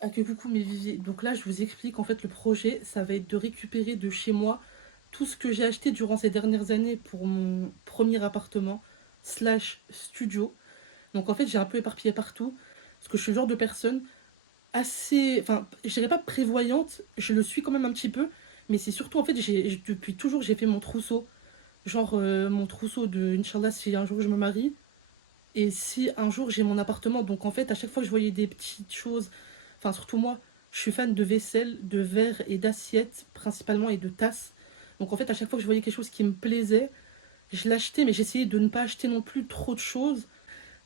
Ah que coucou mes viviers. Donc là, je vous explique, en fait, le projet, ça va être de récupérer de chez moi tout ce que j'ai acheté durant ces dernières années pour mon premier appartement slash studio. Donc en fait, j'ai un peu éparpillé partout, parce que je suis le genre de personne assez, enfin, je dirais pas prévoyante, je le suis quand même un petit peu, mais c'est surtout, en fait, depuis toujours, j'ai fait mon trousseau. Genre, mon trousseau de Inch'Allah, si un jour je me marie, et si un jour j'ai mon appartement. Donc en fait, à chaque fois que je voyais des petites choses, enfin surtout moi, je suis fan de vaisselle, de verre et d'assiettes principalement et de tasses. Donc en fait, à chaque fois que je voyais quelque chose qui me plaisait, je l'achetais, mais j'essayais de ne pas acheter non plus trop de choses.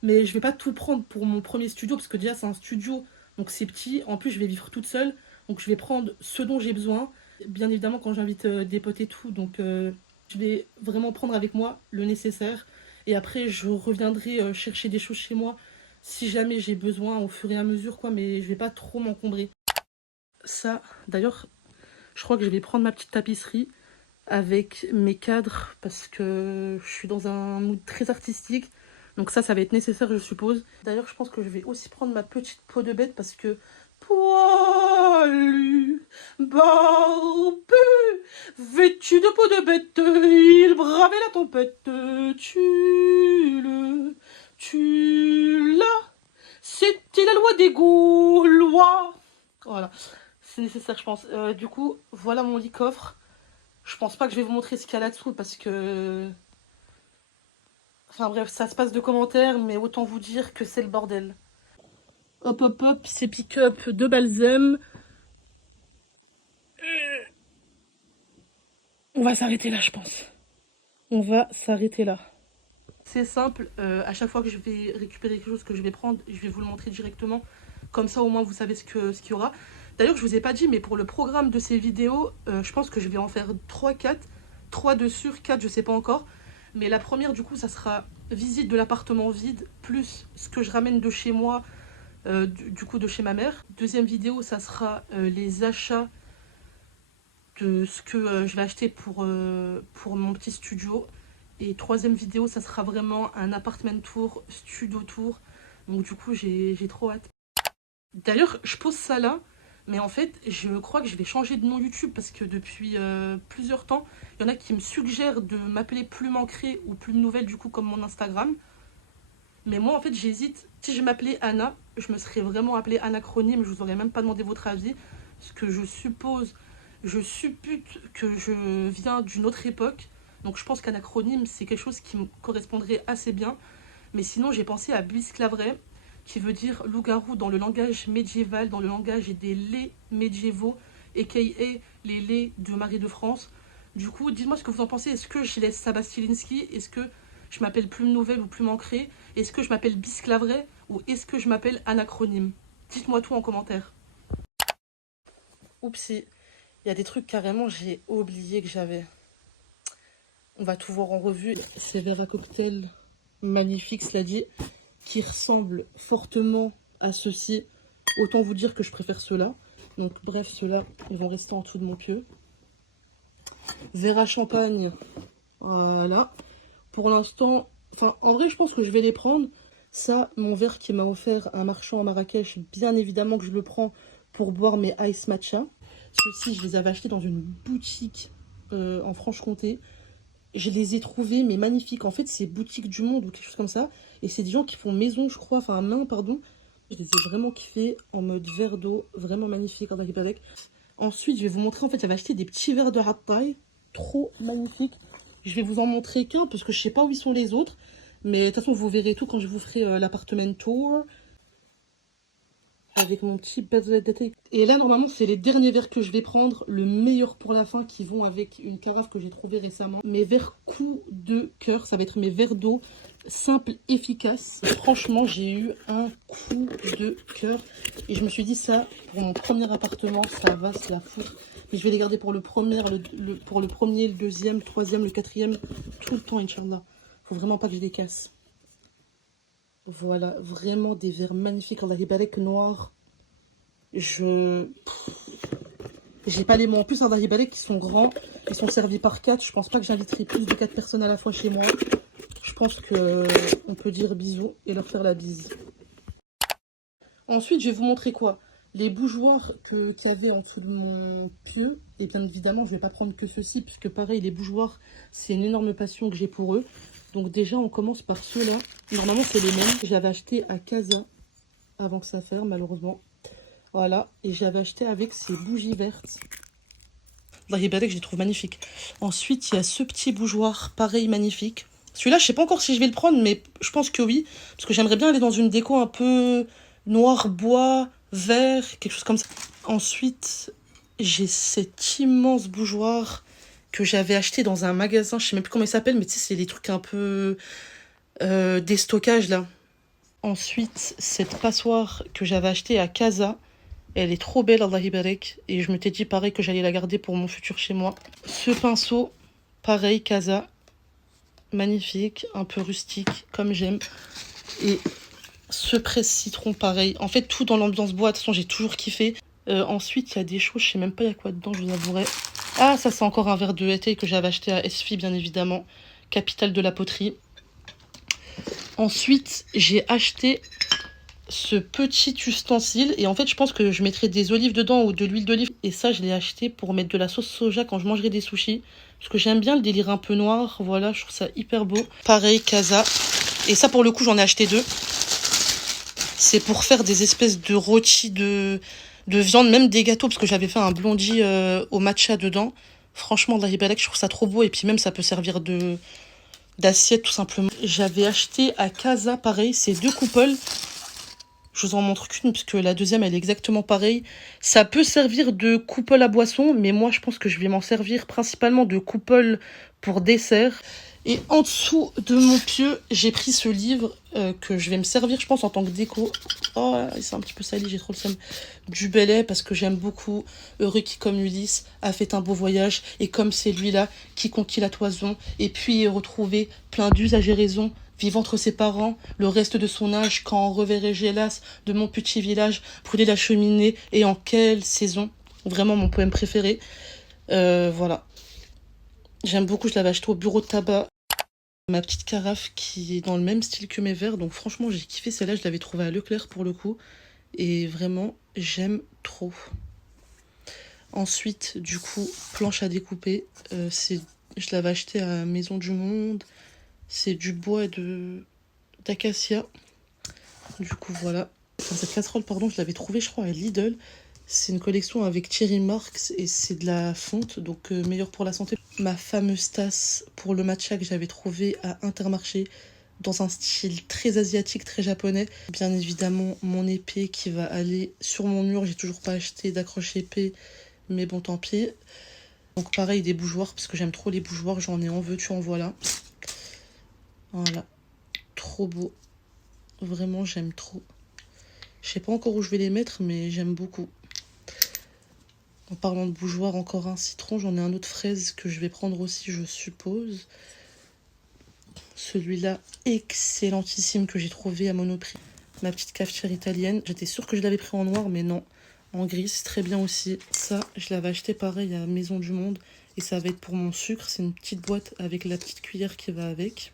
Mais je vais pas tout prendre pour mon premier studio, parce que déjà c'est un studio, donc c'est petit. En plus, je vais vivre toute seule, donc je vais prendre ce dont j'ai besoin. Bien évidemment, quand j'invite des potes et tout, donc je vais vraiment prendre avec moi le nécessaire. Et après, je reviendrai chercher des choses chez moi si jamais j'ai besoin au fur et à mesure, quoi. Mais je vais pas trop m'encombrer. Ça, d'ailleurs, je crois que je vais prendre ma petite tapisserie avec mes cadres parce que je suis dans un mood très artistique. Donc ça va être nécessaire, je suppose. D'ailleurs, je pense que je vais aussi prendre ma petite peau de bête parce que poilu, barbu, vêtu de peau de bête, il bravait la tempête. Tu l'as, c'était la loi des Gaulois. Voilà, c'est nécessaire, je pense. Du coup, voilà mon lit coffre. Je pense pas que je vais vous montrer ce qu'il y a là-dessous parce que... Enfin bref, ça se passe de commentaires, mais autant vous dire que c'est le bordel. Hop hop hop, c'est pick-up de balsam. On va s'arrêter là, je pense. On va s'arrêter là. C'est simple, à chaque fois que je vais récupérer quelque chose que je vais prendre, je vais vous le montrer directement. Comme ça, au moins, vous savez qu'il y aura. D'ailleurs, je vous ai pas dit, mais pour le programme de ces vidéos, je pense que je vais en faire 3-4. 3 de sur 4, je sais pas encore. Mais la première, du coup, ça sera visite de l'appartement vide, plus ce que je ramène de chez moi, du coup, de chez ma mère. Deuxième vidéo, ça sera les achats de ce que je vais acheter pour mon petit studio. Et troisième vidéo, ça sera vraiment un appartement tour, studio tour. Donc du coup, j'ai trop hâte. D'ailleurs, je pose ça là, mais en fait, je crois que je vais changer de nom YouTube parce que depuis plusieurs temps, il y en a qui me suggèrent de m'appeler Plume Ancrée ou Plume Nouvelle, du coup, comme mon Instagram. Mais moi, en fait, j'hésite. Si je m'appelais Anna, je me serais vraiment appelée Anacronyme, je vous aurais même pas demandé votre avis. Parce que je suppute que je viens d'une autre époque. Donc je pense qu'anacronyme, c'est quelque chose qui me correspondrait assez bien. Mais sinon, j'ai pensé à Bisclaveret, qui veut dire loup-garou dans le langage médiéval, dans le langage des laits médiévaux, a.k.a. les laits de Marie de France. Du coup, dites-moi ce que vous en pensez. Est-ce que je laisse Sabastilinski? Est-ce que je m'appelle Plume Nouvelle ou Plume Ancrée? Est-ce que je m'appelle Bisclaveret ou est-ce que je m'appelle Anacronyme? Dites-moi tout en commentaire. Oupsie, il y a des trucs carrément j'ai oublié que j'avais. On va tout voir en revue. Ces verres à cocktail magnifiques, cela dit, qui ressemblent fortement à ceux-ci. Autant vous dire que je préfère ceux-là. Donc bref, ceux-là, ils vont rester en dessous de mon pieu. Verre à champagne, voilà. Pour l'instant, enfin, en vrai, je pense que je vais les prendre. Ça, mon verre qui m'a offert un marchand à Marrakech, bien évidemment que je le prends pour boire mes ice matcha. Ceux-ci, je les avais achetés dans une boutique en Franche-Comté. Je les ai trouvés, mais magnifiques. En fait, c'est Boutique du Monde ou quelque chose comme ça. Et c'est des gens qui font maison, je crois, enfin main, pardon. Je les ai vraiment kiffés en mode verre d'eau, vraiment magnifique. Ensuite, je vais vous montrer, en fait, j'avais acheté des petits verres de Hatay, trop magnifiques. Je vais vous en montrer qu'un, parce que je sais pas où ils sont les autres. Mais de toute façon, vous verrez tout quand je vous ferai l'appartement tour. Avec mon petit bezeled d'été. Et là, normalement, c'est les derniers verres que je vais prendre. Le meilleur pour la fin, qui vont avec une carafe que j'ai trouvée récemment. Mes verres coup de cœur, ça va être mes verres d'eau simples, efficaces. Franchement, j'ai eu un coup de cœur. Et je me suis dit, ça, pour mon premier appartement, ça va se la foutre. Mais je vais les garder pour le premier, pour le premier, le deuxième, le troisième, le quatrième, tout le temps, Inch'Allah. Faut vraiment pas que je les casse. Voilà, vraiment des verres magnifiques. Allah Ibarek noir. J'ai pas les mots. En plus, Allah Ibarek, qui sont grands. Ils sont servis par 4. Je pense pas que j'inviterai plus de 4 personnes à la fois chez moi. Je pense que on peut dire bisous et leur faire la bise. Ensuite, je vais vous montrer quoi? Les bougeoirs qu'il y avait en dessous de mon pieu, et bien évidemment, je vais pas prendre que ceux-ci, puisque pareil, les bougeoirs, c'est une énorme passion que j'ai pour eux. Donc déjà, on commence par ceux-là. Normalement, c'est les mêmes. J'avais acheté à Casa, avant que ça ferme, malheureusement. Voilà, et j'avais acheté avec ces bougies vertes. Allah Ibarak, je les trouve magnifiques. Ensuite, il y a ce petit bougeoir, pareil, magnifique. Celui-là, je sais pas encore si je vais le prendre, mais je pense que oui. Parce que j'aimerais bien aller dans une déco un peu noir, bois, vert, quelque chose comme ça. Ensuite, j'ai cet immense bougeoir que j'avais acheté dans un magasin. Je sais même plus comment il s'appelle, mais tu sais, c'est les trucs un peu déstockage, là. Ensuite, cette passoire que j'avais achetée à Casa. Elle est trop belle, Allah Ibarak. Et je m'étais dit pareil que j'allais la garder pour mon futur chez moi. Ce pinceau, pareil, Casa. Magnifique, un peu rustique, comme j'aime. Et ce presse-citron, pareil. En fait, tout dans l'ambiance bois. De toute façon, j'ai toujours kiffé. Ensuite, il y a des choses, je sais même pas il y a quoi dedans, je vous avouerai. Ah, ça, c'est encore un verre de été que j'avais acheté à Esfi, bien évidemment. Capitale de la poterie. Ensuite, j'ai acheté ce petit ustensile. Et en fait, je pense que je mettrai des olives dedans ou de l'huile d'olive. Et ça, je l'ai acheté pour mettre de la sauce soja quand je mangerai des sushis. Parce que j'aime bien le délire un peu noir. Voilà, je trouve ça hyper beau. Pareil, Casa. Et ça, pour le coup, j'en ai acheté 2. C'est pour faire des espèces de rôtis de viande, même des gâteaux. Parce que j'avais fait un blondie au matcha dedans. Franchement, Allah Ibarak, je trouve ça trop beau. Et puis même, ça peut servir d'assiette, tout simplement. J'avais acheté à Casa, pareil, ces 2 coupoles. Je vous en montre qu'une, parce que la deuxième, elle est exactement pareille. Ça peut servir de coupole à boisson, mais moi, je pense que je vais m'en servir principalement de coupole pour dessert. Et en dessous de mon pieu, j'ai pris ce livre que je vais me servir, je pense, en tant que déco. Oh, c'est un petit peu sali, j'ai trop le seum. Du Bel parce que j'aime beaucoup. Heureux qui, comme Ulysse, a fait un beau voyage. Et comme c'est lui-là qui conquit la toison. Et puis est retrouvé plein d'usages et raisons. Vivant entre ses parents, le reste de son âge, quand reverrai-je hélas de mon petit village, brûler la cheminée, et en quelle saison? Vraiment mon poème préféré. Voilà. J'aime beaucoup, je l'avais acheté au bureau de tabac. Ma petite carafe qui est dans le même style que mes verres, donc franchement j'ai kiffé celle-là, je l'avais trouvée à Leclerc pour le coup. Et vraiment, j'aime trop. Ensuite, du coup, planche à découper. Je l'avais acheté à Maison du Monde. C'est du bois d'acacia. Du coup, voilà. Enfin, cette casserole, pardon, je l'avais trouvée, je crois, à Lidl. C'est une collection avec Thierry Marx et c'est de la fonte, donc meilleur pour la santé. Ma fameuse tasse pour le matcha que j'avais trouvée à Intermarché dans un style très asiatique, très japonais. Bien évidemment, mon épée qui va aller sur mon mur. J'ai toujours pas acheté d'accroche épée, mais bon, tant pis. Donc pareil, des bougeoirs, parce que j'aime trop les bougeoirs. J'en ai en veux-tu, en voilà. Voilà. Trop beau. Vraiment, j'aime trop. Je sais pas encore où je vais les mettre, mais j'aime beaucoup. En parlant de bougeoir, encore un citron. J'en ai un autre fraise que je vais prendre aussi, je suppose. Celui-là, excellentissime, que j'ai trouvé à Monoprix. Ma petite cafetière italienne. J'étais sûre que je l'avais pris en noir, mais non. En gris, c'est très bien aussi. Ça, je l'avais acheté pareil à Maison du Monde. Et ça va être pour mon sucre. C'est une petite boîte avec la petite cuillère qui va avec.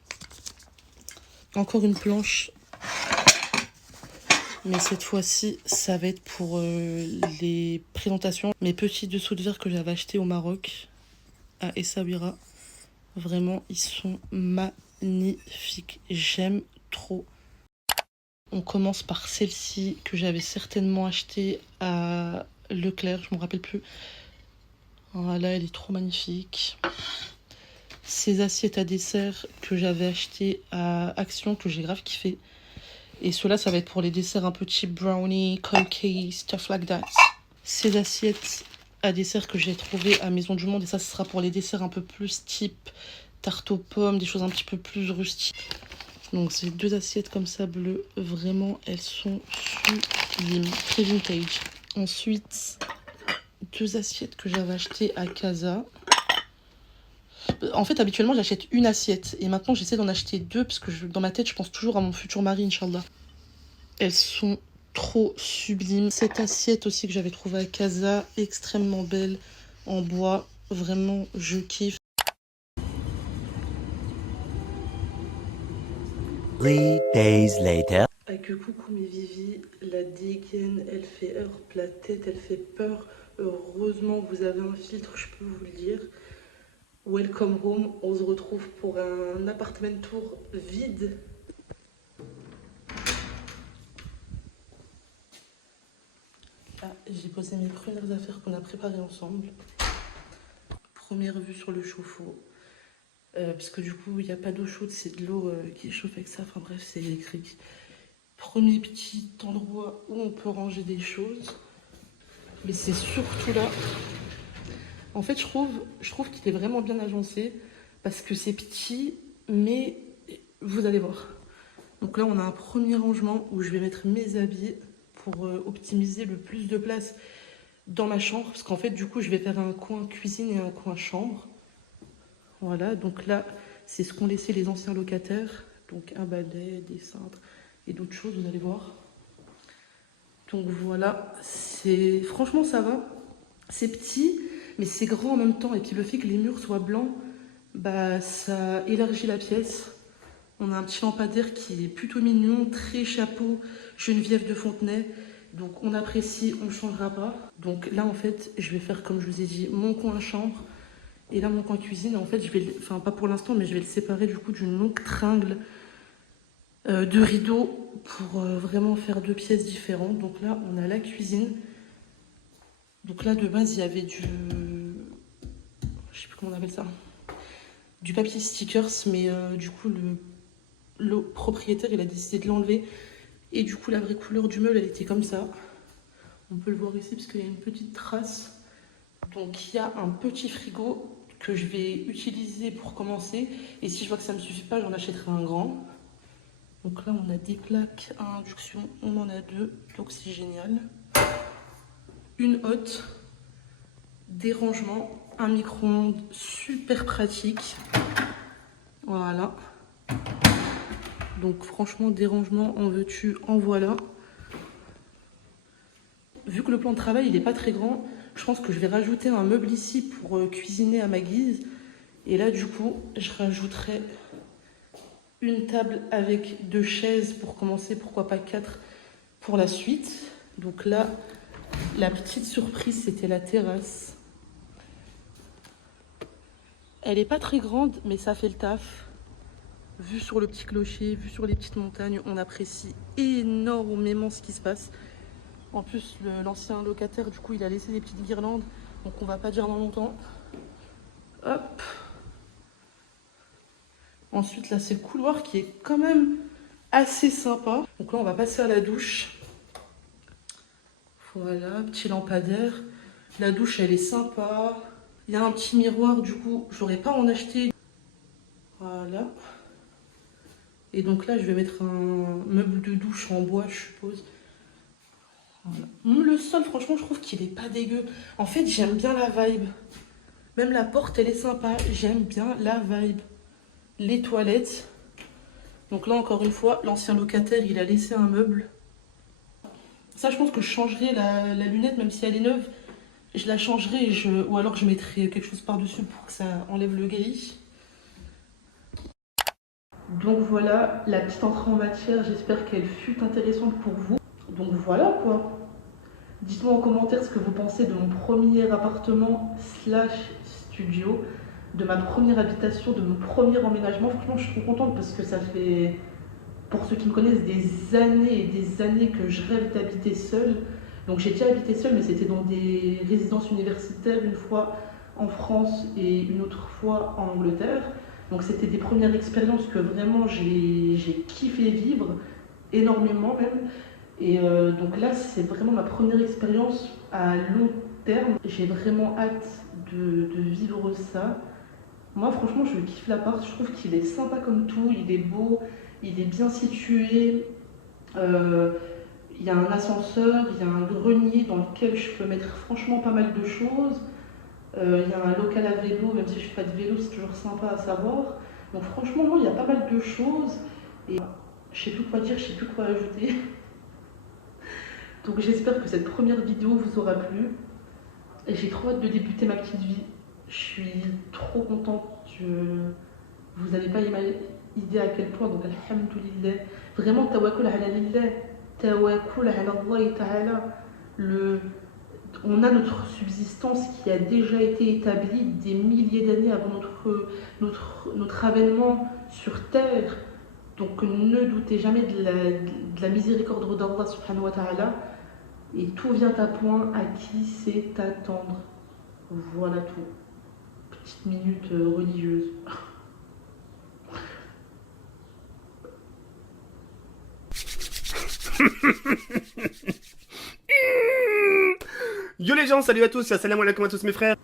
Encore une planche. Mais cette fois-ci, ça va être pour les présentations. Mes petits dessous de verre que j'avais achetés au Maroc, à Essaouira. Vraiment, ils sont magnifiques. J'aime trop. On commence par celle-ci que j'avais certainement achetée à Leclerc, je ne me rappelle plus. Voilà, elle est trop magnifique. Ces assiettes à dessert que j'avais achetées à Action, que j'ai grave kiffé. Et ceux-là, ça va être pour les desserts un peu cheap brownie, cookies, stuff like that. Ces assiettes à dessert que j'ai trouvées à Maison du Monde. Et ça, ce sera pour les desserts un peu plus type tarte aux pommes, des choses un petit peu plus rustiques. Donc, c'est 2 assiettes comme ça bleues. Vraiment, elles sont sublimes. Très vintage. Ensuite, 2 assiettes que j'avais achetées à Casa. En fait, habituellement, j'achète une assiette. Et maintenant, j'essaie d'en acheter 2 parce que dans ma tête, je pense toujours à mon futur mari, Inch'Allah. Elles sont trop sublimes. Cette assiette aussi que j'avais trouvée à Casa, extrêmement belle, en bois. Vraiment, je kiffe. 3 days later. Ah que coucou mes vivis, la dégaine elle fait heurte, la tête elle fait peur. Heureusement vous avez un filtre, je peux vous le dire. Welcome home, on se retrouve pour un appartement tour vide. Là j'ai posé mes premières affaires qu'on a préparées ensemble. Première vue sur le chauffe-eau. Parce que du coup il n'y a pas d'eau chaude, c'est de l'eau qui chauffe avec ça, enfin bref c'est électrique. Premier petit endroit où on peut ranger des choses. Mais c'est surtout là. En fait, je trouve qu'il est vraiment bien agencé parce que c'est petit, mais vous allez voir. Donc là, on a un premier rangement où je vais mettre mes habits pour optimiser le plus de place dans ma chambre. Parce qu'en fait, du coup, je vais faire un coin cuisine et un coin chambre. Voilà, donc là, c'est ce qu'ont laissé les anciens locataires. Donc un balai, des cintres et d'autres choses, vous allez voir. Donc voilà, c'est franchement ça va. C'est petit, mais c'est grand en même temps. Et puis le fait que les murs soient blancs, bah ça élargit la pièce. On a un petit lampadaire qui est plutôt mignon, très chapeau, Geneviève de Fontenay. Donc on apprécie, on ne changera pas. Donc là en fait, je vais faire comme je vous ai dit, mon coin chambre. Et là mon coin cuisine, en fait, je vais, enfin pas pour l'instant, mais je vais le séparer du coup d'une longue tringle de rideaux pour vraiment faire deux pièces différentes. Donc là, on a la cuisine. Donc là, de base, il y avait du... Je sais plus comment on appelle ça. Du papier stickers, mais du coup, le propriétaire, il a décidé de l'enlever. Et du coup, la vraie couleur du meuble, elle était comme ça. On peut le voir ici, parce qu'il y a une petite trace. Donc, il y a un petit frigo que je vais utiliser pour commencer. Et si je vois que ça ne me suffit pas, j'en achèterai un grand. Donc là, on a des plaques à induction. On en a deux, donc c'est génial. Une hotte, des rangements, un micro-ondes super pratique. Voilà. Donc franchement, des rangements, en veux-tu, en voilà. Vu que le plan de travail, il n'est pas très grand, je pense que je vais rajouter un meuble ici pour cuisiner à ma guise. Et là, du coup, je rajouterai une table avec deux chaises pour commencer, pourquoi pas quatre pour la suite. Donc là, la petite surprise, c'était la terrasse. Elle n'est pas très grande, mais ça fait le taf. Vue sur le petit clocher, vue sur les petites montagnes, on apprécie énormément ce qui se passe. En plus, l'ancien locataire, du coup, il a laissé des petites guirlandes, donc on va pas dire dans longtemps. Hop. Ensuite, là, c'est le couloir qui est quand même assez sympa. Donc là, on va passer à la douche. Voilà, petit lampadaire. La douche, elle est sympa. Il y a un petit miroir, du coup, j'aurais pas en acheté. Voilà. Et donc là, je vais mettre un meuble de douche en bois, je suppose. Voilà. Le sol, franchement, je trouve qu'il est pas dégueu. En fait, j'aime bien la vibe. Même la porte, elle est sympa. J'aime bien la vibe. Les toilettes. Donc là, encore une fois, l'ancien locataire, il a laissé un meuble. Ça, je pense que je changerai la lunette, même si elle est neuve. Je la changerai ou alors je mettrai quelque chose par-dessus pour que ça enlève le gris. Donc voilà, la petite entrée en matière. J'espère qu'elle fut intéressante pour vous. Donc voilà quoi. Dites-moi en commentaire ce que vous pensez de mon premier appartement slash studio, de ma première habitation, de mon premier emménagement. Franchement, je suis trop contente parce que ça fait, pour ceux qui me connaissent, des années et des années que je rêve d'habiter seule. Donc j'ai déjà habité seule, mais c'était dans des résidences universitaires, une fois en France et une autre fois en Angleterre. Donc c'était des premières expériences que vraiment j'ai kiffé vivre, énormément même. Et donc là, c'est vraiment ma première expérience à long terme. J'ai vraiment hâte de vivre ça. Moi, franchement, je kiffe l'appart. Je trouve qu'il est sympa comme tout. Il est beau, il est bien situé. Il y a un ascenseur, il y a un grenier dans lequel je peux mettre franchement pas mal de choses. Il y a un local à vélo, même si je ne fais pas de vélo, c'est toujours sympa à savoir. Donc franchement, non, il y a pas mal de choses. Et je sais plus quoi dire, je sais plus quoi ajouter. Donc j'espère que cette première vidéo vous aura plu. Et j'ai trop hâte de débuter ma petite vie. Je suis trop contente. Vous n'allez pas idée à quel point, donc alhamdoulilah, vraiment tawakkul ala lillah, tawakkul ala Allah ta'ala, on a notre subsistance qui a déjà été établie des milliers d'années avant notre avènement sur terre. Donc ne doutez jamais de la miséricorde d'Allah subhanahu wa ta'ala. Et tout vient à point à qui c'est attendre. Voilà tout. Petite minute religieuse. Yo les gens, salut à tous, salam alaikum à tous mes frères.